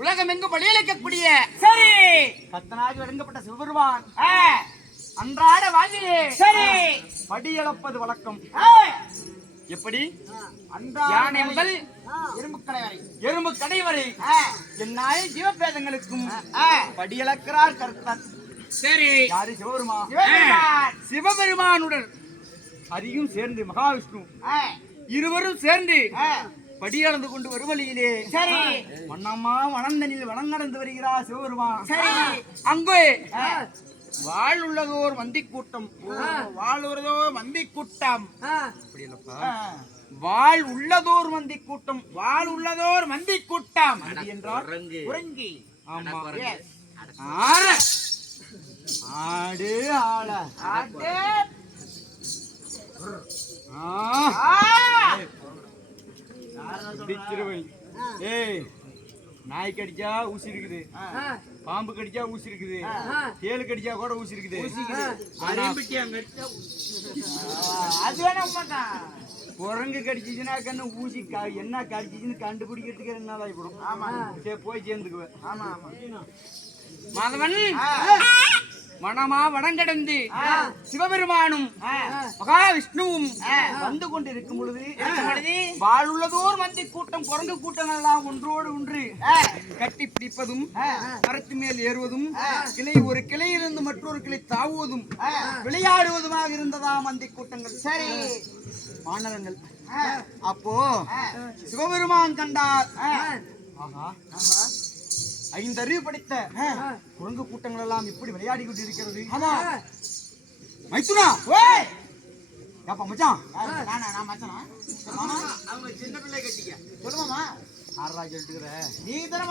உலகம் எங்கு பலியளிக்கக்கூடிய சரி பக்தனாகி வழங்கப்பட்ட சிவபெருமான் அன்றாட வாழ்விலே சரி படியளப்பது வழக்கம். எப்படி? யானை முதல் எறும்பு கடை வரை என்னாய ஜீவபேதங்களுக்கும் படியளக்கிறார் கர்த்தர். சரி, யாரு? சிவபெருமான். சிவபெருமானுடன் ஹரியும் சேர்ந்து மகாவிஷ்ணு இருவரும் சேர்ந்து படியளந்து கொண்டு வரும் வழியிலே சரி மன்னம்மா வனந்தனில் வனங்கடந்து வருகிறார் சிவபெருமான். சரி, அங்கே வாழ் உள்ளதோர் மந்தி கூட்டம். வாழ் உள்ளதோர் மந்தி கூட்டம். வாழ் உள்ளதோர் மந்தி கூட்டம். வாழ் உள்ளதோர் மந்தி கூட்டம் என்றால் குரங்கி. ஆமா, ஆடு ஆள ஆடு. ஏய், நாய் கடிச்சா ஊசி இருக்குது, பாம்பு கடிச்சா ஊசி இருக்குது, தேளு கடிச்சா கூட ஊசி இருக்குது. குரங்கு கடிச்சிச்சுன்னா கண்ணு ஊசி என்ன கடிச்சிச்சுன்னு கண்டுபிடிக்கிறதுக்கு என்ன ஆகிடும். ஆமா, சரி போய் சேர்ந்துக்குவேன். ஆமா ஆமா. மாதவன் மனமா வடங்கடந்து சிவபெருமானும் மகாவிஷ்ணுவும் வந்து கொண்டிருக்கும் பொழுது வாழ்வுள்ளதோர் மந்தி கூட்டம் குரங்கு கூட்டம் எல்லாம் ஒன்றோடு ஒன்று கட்டி பிடிப்பதும் மரத்து மேல் ஏறுவதும் ஒரு கிளையிலிருந்து மற்றொரு கிளை தாவுவதும் விளையாடுவதுமாக இருந்ததா மந்தி கூட்டங்கள். சரி, மாணவர்கள் அப்போ சிவபெருமான் கண்டார். ஐந்தறிவு படித்த குரங்கு கூட்டங்கள் எல்லாம் இப்படி விளையாடி கொண்டு இருக்கிறது. ஆமா மைத்துனா, ஏப்பா மச்சான், நான் மச்சானா? அவங்க சின்ன பிள்ளை கட்டிக்க சொல்லுமாமா. ஆறா சொல்லிட்டு நீ தானே